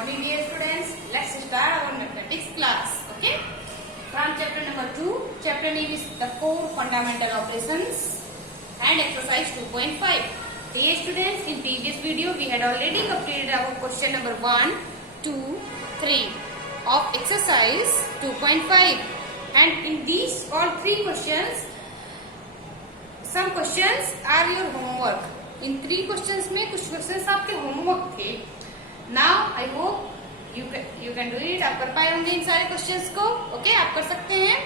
morning, dear students. Let's start our mathematics class. Okay. From chapter number 2. Chapter name is the 4 fundamental operations and exercise 2.5. Dear students, in previous video we had already completed our question number 1, 2, 3 of exercise 2.5. And in these all three questions, some questions are your homework. In 3 questions में कुछ questions आपके homework थे. Now I hope you can do it. आप कर पाए होंगे इन सारे questions को. Okay, आप कर सकते हैं.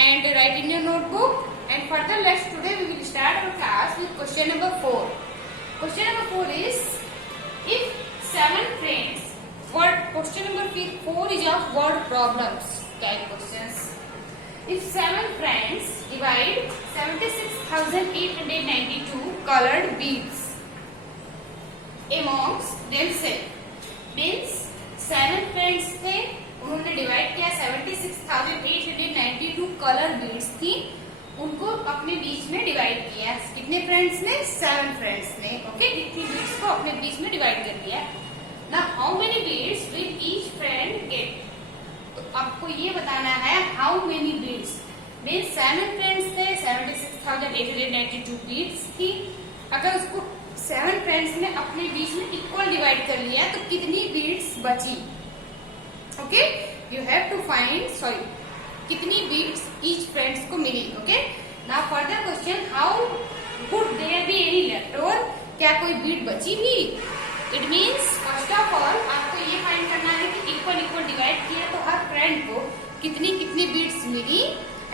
And write in your notebook. And further, today we will start our class with question number 4. Question number 4 is if 7 friends. Question number 4 is of word problems type questions. If 7 friends divide 76,892 colored beads amongst themselves, means 7 friends थे, उन्होंने divide किया 76,892 colour beads थी, उनको अपने बीच में divide किया. कितने friends ने? 7 फ्रेंड्स ने. ओके, इतनी बीड्स को अपने बीच में डिवाइड कर दिया. Now how many beads will each friend get? तो आपको ये बताना है how many beads. Mean 7 friends थे, 76,892 बीड्स थी. अगर उसको 7 फ्रेंड्स ने अपने बीच में इक्वल डिवाइड कर लिया तो कितनी बीड्स बची? Okay, you have to find कितनी बीड्स ईच फ्रेंड्स को मिली. Okay, now further question, how would there be any left over? क्या कोई बीड बची भी? It means first of all आपको ये फाइंड करना है कि इक्वल डिवाइड किया तो हर फ्रेंड को कितनी बीड्स मिली.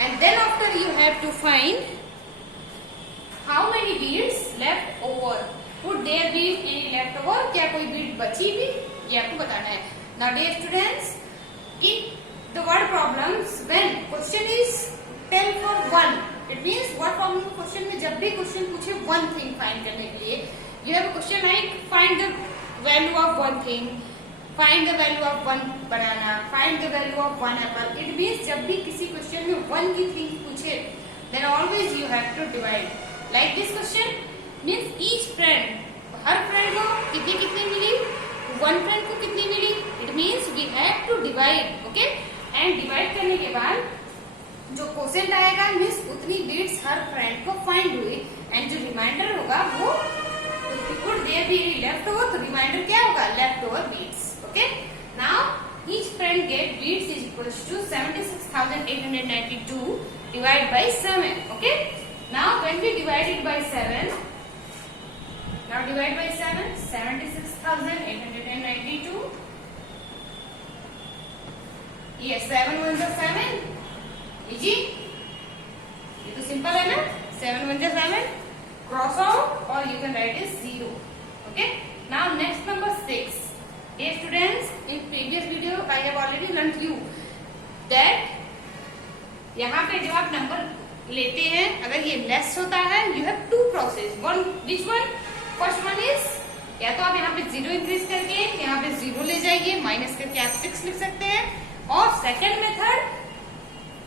And then after you have to find how many beads left over. Would there be any left over? क्या कोई बीड बची भी? ये आपको बताना है. Now dear students, in the word problems, when question is tell for one, it means word problem question में जब भी question पूछे one thing find करने के लिए, you have a question like find the value of one thing. Find the value of one banana. Find the value of one apple. It means जब भी किसी क्वेश्चन में one की थिंग पूछे, then always you have to divide. Like this question means each friend, her friend को कितनी मिली? One friend को कितनी मिली? It means we have to divide. Okay? And divide करने के बाद जो क्वोशेंट आएगा means उतनी बीट्स हर फ्रेंड को फाइंड हुई, and जो रिमाइंडर होगा वो would there be any left over? तो रिमाइंडर क्या होगा? Left over beats. Okay, now each friend get beads is equals to 76,892 divided by 7. Okay, now when we divide it by 7, now divide by 7, 76,892. Yes, 7 1 is 7. Easy. ये तो simple है ना? 7 1 is 7. Cross out or you can write as 0. Okay, now next number 6. Dear students, in previous video I have already learnt you that यहाँ पे जब आप number लेते हैं, अगर ये लेस होता है, you have two process. One, which one? First one is या तो आप यहाँ पे 0 इंक्रीज करके यहाँ पे 0 ले जाइए, माइनस करके आप 6 लिख सकते हैं. और second method,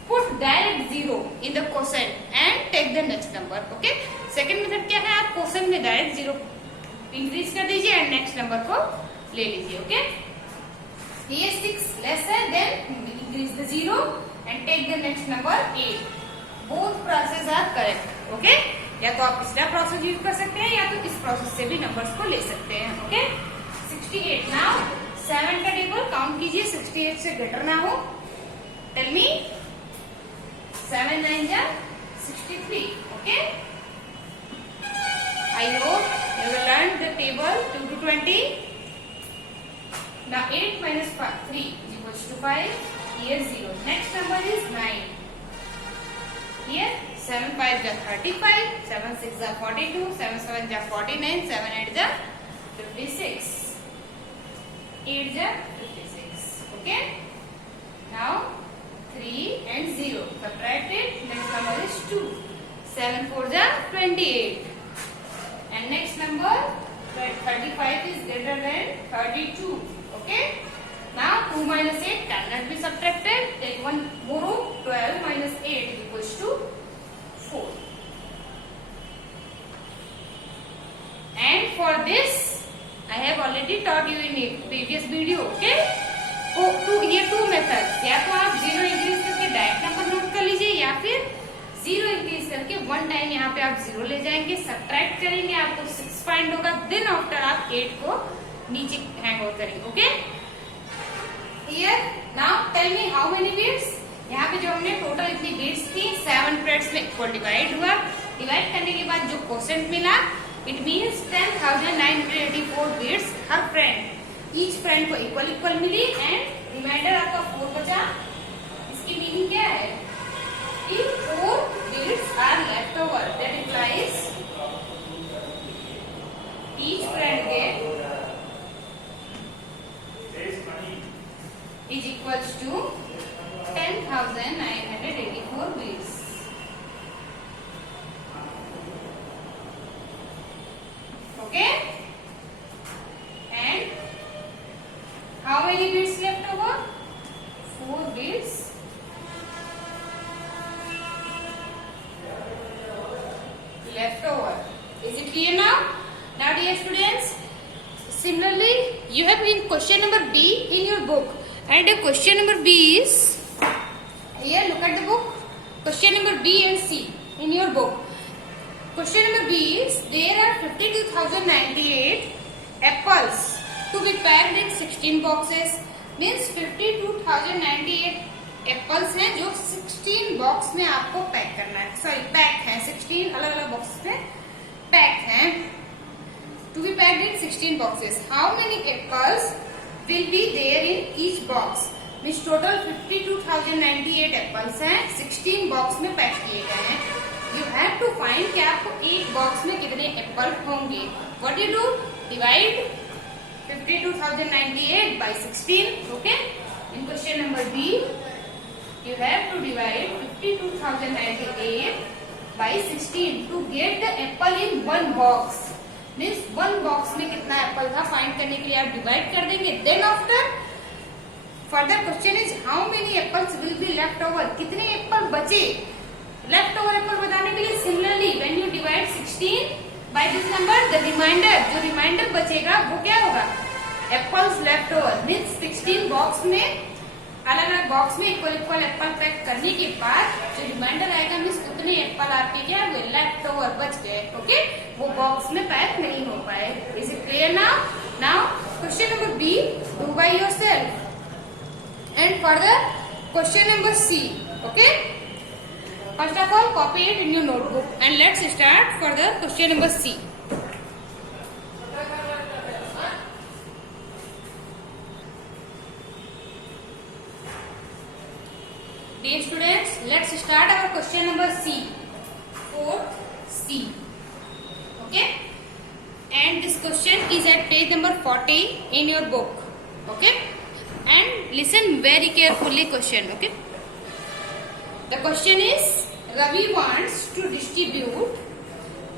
put direct 0 in the quotient and take the next number. Okay? Second method क्या है? आप क्वोशेंट में डायरेक्ट 0 इंक्रीज कर दीजिए एंड नेक्स्ट नंबर को ले लीजिए. ओके, ये 6 लेस है, then increase the 0 and take the next number 8. Both process are correct. Okay, या तो आप इसका प्रोसेस यूज कर सकते हैं या तो इस प्रोसेस से भी नंबर्स को ले सकते हैं. ओके, 68. नाउ 7 का टेबल काउंट कीजिए, 68 से ग्रेटर ना हो. टेल मी 7 9 जा 63. Okay, I hope you will learn the table 2 to 20. Now 8 minus 3 is equals to 5. Here 0. Next number is 9. Here 7 5 is 35. 7 6 is 42. 7 7 is 49. 7 8 is 56. 8 is 56. Okay. Now 3 and 0. Subtract it. Next number is 2. 7 4 is 28. And next number 35 is greater than 32. Okay. Now 2 minus 8 cannot be subtracted. Take one more. 12 minus 8 is equals to 4. And for this I I have already taught you in previous video. Okay? ये 2 methods, या तो आप 0 increase करके direct number note कर लीजिए, या फिर 0 increase करके 1 टाइम यहाँ पे आप 0 ले जाएंगे, सब्ट्रैक्ट करेंगे, आपको 6 फाइंड होगा, देन आफ्टर आप 8 को नीचे हैंग आउट करेंगे. Okay, here now tell me how many beats. यहाँ पे जो हमने टोटल इतनी बीट्स थी 7 फ्रेंड्स में इक्वल डिवाइड हुआ. डिवाइड करने के बाद जो क्वोशिएंट मिला, इट मीन्स 10,984 बीट्स हर फ्रेंड, ईच फ्रेंड को इक्वल इक्वल मिली, एंड रिमाइंडर आपका 4 बचा. इसकी मीनिंग क्या है कि 4 beads are left over, that implies each friend get is equals to 10,984 beads. Okay? And how many beads left over? 4 beads. Left over. Is it clear now? Now dear students, similarly you have in question number B in your book. And question number B is, here look at the book, question number B and C in your book. Question number B is, there are 52,098 apples to be packed in 16 boxes. Means 52,098 apples हैं जो 16 box में आपको pack करना है. Sorry, pack है 16 अलग अलग box में पैक हैं. To be packed in 16 boxes. How many apples will be there in each box. Means total 52,098 apples हैं, 16 बॉक्स में पैक किए गए हैं. You have to find कि आपको एक बॉक्स में कितने एप्पल होंगे. What you do? Divide 52,098 by 16. Okay? In question number B, you have to divide 52,098 by 16 to get the apple in one box. Means 1 box में कितना एप्पल था find करने के लिए आप डिवाइड कर देंगे. Then after further question is how many apples will be left over. कितने एप्पल बचे. लेफ्ट ओवर एप्पल बताने के लिए similarly when you divide 16 by this number, the reminder, जो रिमाइंडर बचेगा वो क्या होगा, apples left over. Means 16 box में अलग अलग बॉक्स में इक्वल इक्वल एप्पल पैक करने के बाद जो रिमाइंडर आएगा, मीन्स उतने एप्पल आपके क्या हुए, लेफ्ट ओवर बच गए. ओके, वो बॉक्स में पैक नहीं हो पाए. Is it clear now? Now question number B, do by yourself. And further question number C. Okay, first of all copy it in your notebook and let's start further question number C. Dear students, let's start our question number C. 4th C. Okay? And this question is at page number 40 in your book. Okay? And listen very carefully question. Okay? The question is, Ravi wants to distribute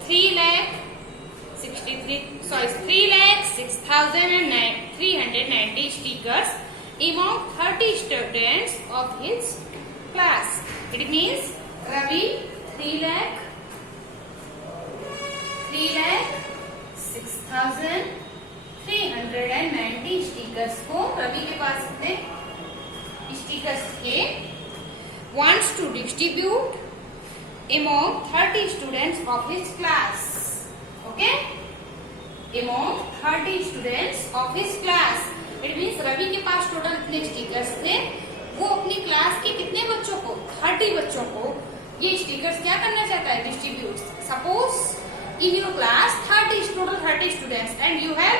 3,06,390 stickers among 30 students of his class. It means Ravi 3,06,390 stickers को, रवि के पास इतने stickers थे, wants to distribute among 30 students of his class. Okay? Among 30 students of his class. It means Ravi के पास total इतने stickers थे, वो अपनी class के कितने बच्चों को, 30 बच्चों को ये स्टिकर्स क्या करना चाहता है, distribute. Suppose in your class 30 students and you have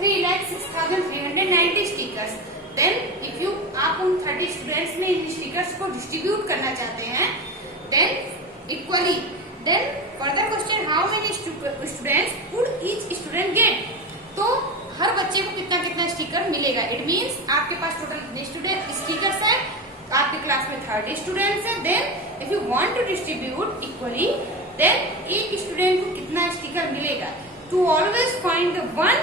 3,06,390 stickers. Then if you, आप उन 30 स्टूडेंट्स में इन स्टिकर्स को डिस्ट्रीब्यूट करना चाहते हैं, then equally, then further question, how many students would each student get. तो हर बच्चे को कितना कितना स्टिकर मिलेगा. इट मीन्स आपके पास टोटल कितने स्टूडेंट स्टिकर्स हैं, आपके क्लास में 30 स्टूडेंट्स हैं. Then if you want to distribute equally, then एक स्टूडेंट को कितना स्टिकर मिलेगा. To always find the one,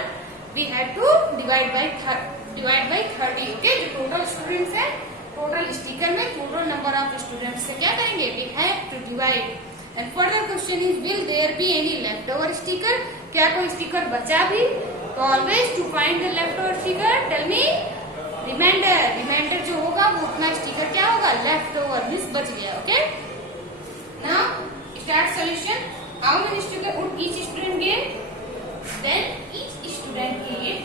we have to divide by 30. Okay, जो टोटल स्टूडेंट्स हैं, टोटल स्टिकर में टोटल नंबर ऑफ स्टूडेंट्स से क्या करेंगे, we have to divide. And further question is, will there be any left over sticker. क्या कोई sticker बचा भी. तो always to find the left over sticker tell me reminder. Reminder जो होगा वो उतना स्टिकर क्या होगा, लेफ्ट ओवर, मिस बच गया। Okay, now start solution. How many sticker would each student get? Then each student get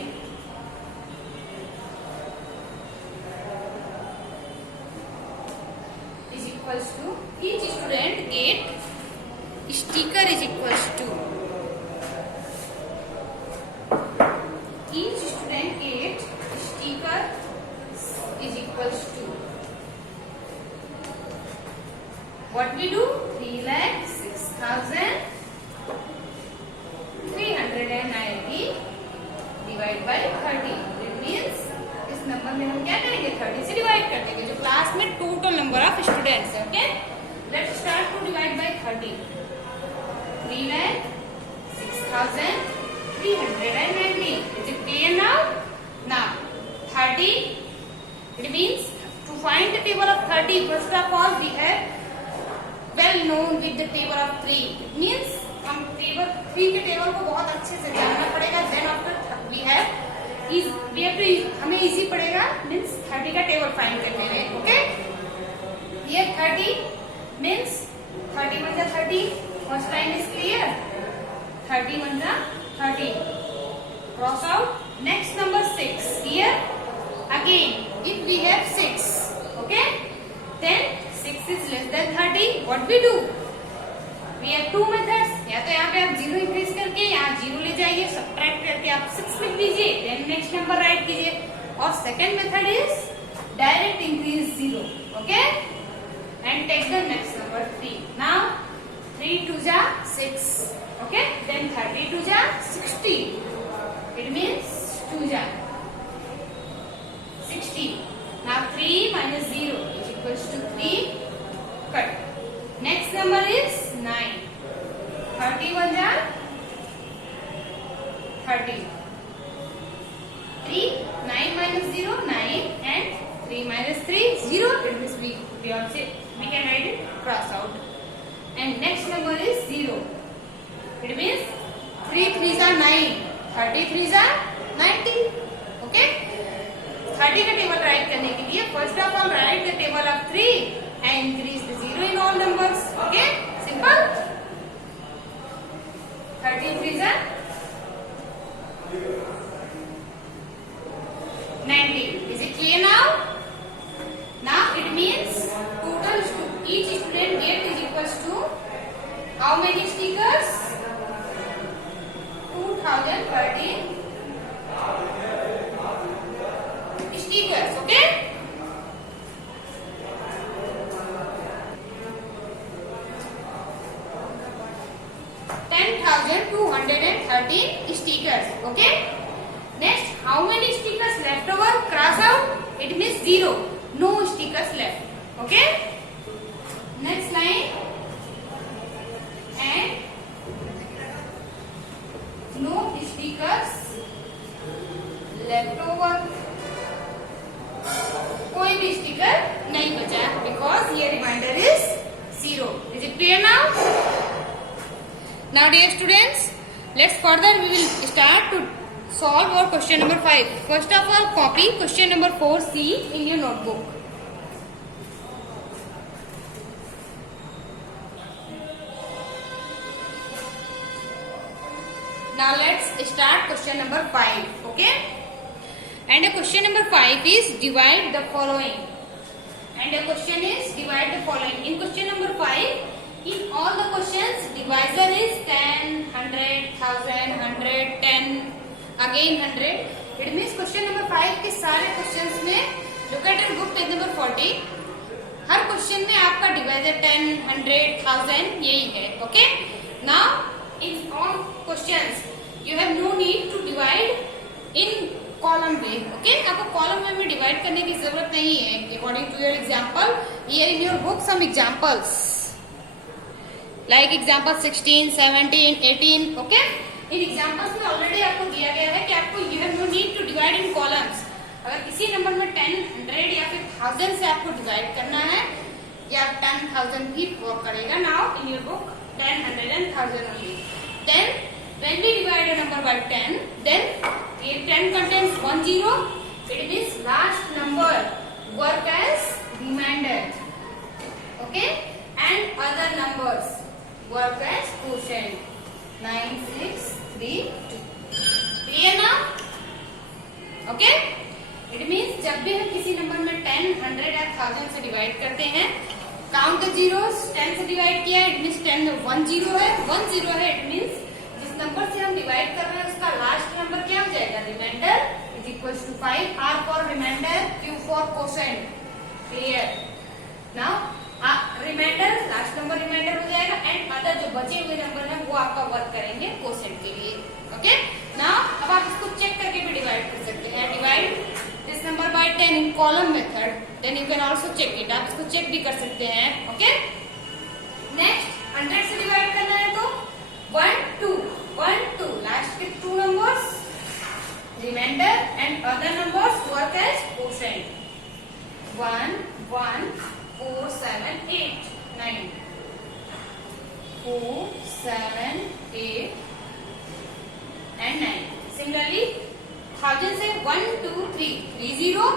is equals to, each student get sticker is equals to, each student get sticker is equals to, what we do, 3,06,390 divide by 30. It means इस number में हम क्या करेंगे, 30 से divide कर देंगे जो class में टोटल नंबर ऑफ स्टूडेंट्स है। Okay, let's start to divide by 30। 3,06,390 is it clear now? Now 30, it means to find the table of 30 first of all we have well known with the table of 3। It means हम table 3 के table को बहुत अच्छे से जानना पड़ेगा। Then after we have हमें easy पड़ेगा, मीन्स 30 का टेबल फाइंड करने में। ओके, ये 30 मीन्स 30 1 जा 30, फर्स्ट टाइम इज क्लियर, 30 1 जा 30, cross out. Next number 6 here again, if we have 6, okay, then 6 is less than 30, what we do, we have two methods. या तो यहाँ पे आप 0 इंक्रीज करके यहाँ 0 ले जाइए, सब्ट्रैक्ट करके आप 6 लिख दीजिए, देन नेक्स्ट नंबर राइट कीजिए। और second method is direct increase 0, okay, and take the next number 3। Now 3 2 जा 6, ओके, देन 30 2 जा 60, इट मीन्स 2 जा 60। Now 3 minus 0 is equals to 3, cut. Next number is 9, 30 1 जा 30, 3, 9 minus 0 9, and 3 minus 3 0, it means we can write it cross out, and next number is 0, it means 3 3s are 9, 30 3s are 90, okay। 30 का table right करने के लिए first of all right the table of 3 and increase the 0 in all numbers, okay, simple। 30 3s are 90, is it clear now? Now it means total each student get is equals to how many stickers? 2013 stickers, okay। stickers, okay। Next, how many stickers left over? Cross out, it means 0, no stickers left, okay। Next line, and no stickers left over, कोई भी sticker नहीं बचा because ये reminder is 0, is it clear now? Now dear students, let's further we will start to solve our question number 5. First of all, copy question number 4C in your notebook. Now let's start question number 5, okay? And the question number 5 is divide the following. And the question is divide the following. In question number 5, in all the questions, divisor is 10, 100, 1000, 100, 10, again 100. It means question number 5 के सारे questions में look at your book page number 40. Her question में आपका divisor 10, 100, 1000 यही है, okay? Now in all questions, you have no need to divide in column way, okay? आपको column way में divide करने की जरूरत नहीं है. According to your example, here in your book some examples. Like example 16, 17, 18, okay? इन examples में already आपको दिया गया है कि आपको you have no need to divide in columns. अगर किसी नंबर में 10, 100 या फिर 1000 से आपको डिवाइड करना है या 10,000 भी वर्क करेगा. Now in your book 10, 100 and 1000 only. Then when we divide a number by 10, then 10 contains 1 0, it means last number work as remainder. Okay, and other numbers work as quotient. 9 6 3 2. Clear now? Okay, it means जब भी हम किसी number में 10, 100 या 1000 से divide करते हैं, count the zeros. 10 से डिवाइड किया है, इट मीन्स 10 में 1 0 है, 1 0 है, इट मीन्स जिस नंबर से हम डिवाइड कर रहे हैं उसका लास्ट नंबर क्या हो जाएगा? Remainder is equal to 5. R for remainder, Q for quotient. Clear? Now remainder last number remainder हो जाएगा, एंड अदर जो बचे हुए नंबर है वो आपका वर्क करेंगे क्वोशेंट के लिए. ओके, नाउ अब आप इसको चेक करके भी डिवाइड कर सकते हैं. Divide this number by 10 in column method, then you can also check it. आप इसको चेक भी कर सकते हैं. ओके, नेक्स्ट 100 से डिवाइड करना है तो 1 2 1 2 लास्ट के 2 numbers remainder and other numbers work as quotient. 1 1 4 7 8 9 4 7 8 and 9. Similarly, 1000 से 1 2 3 3 0.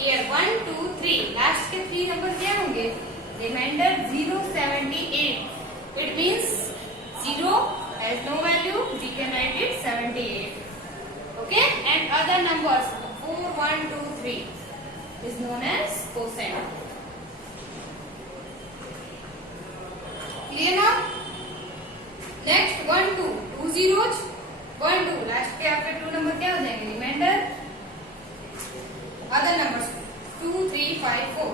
Here 1 2 3 लास्ट के 3 नंबर क्या होंगे? Reminder 0 78. It means 0 has no value. We can write it 78. Okay, and other numbers 4 1 2 3 is known as quotient. Clear now? Next 1 2 2 zeros. 1 2 last के आपके 2 number क्या हो जाएंगे? Reminder. Other numbers 2 3 5 4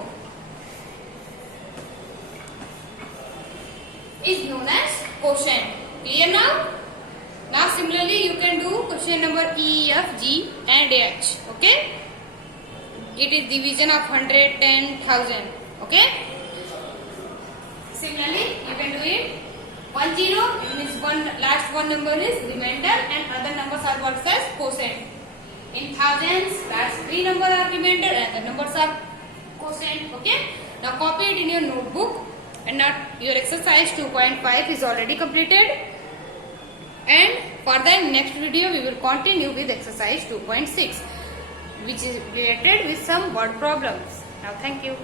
is known as quotient. Clear now? Now similarly you can do question number E, F, G and H. Okay? It is division of 100, 10, 1000. Okay? Similarly you can do it 1 0, it means last one number is remainder and other numbers are worked as quotient. In thousands, last 3 numbers are remainder and the numbers are quotient. Okay, now copy it in your notebook, and now your exercise 2.5 is already completed, and further in next video we will continue with exercise 2.6, which is related with some word problems. Now thank you.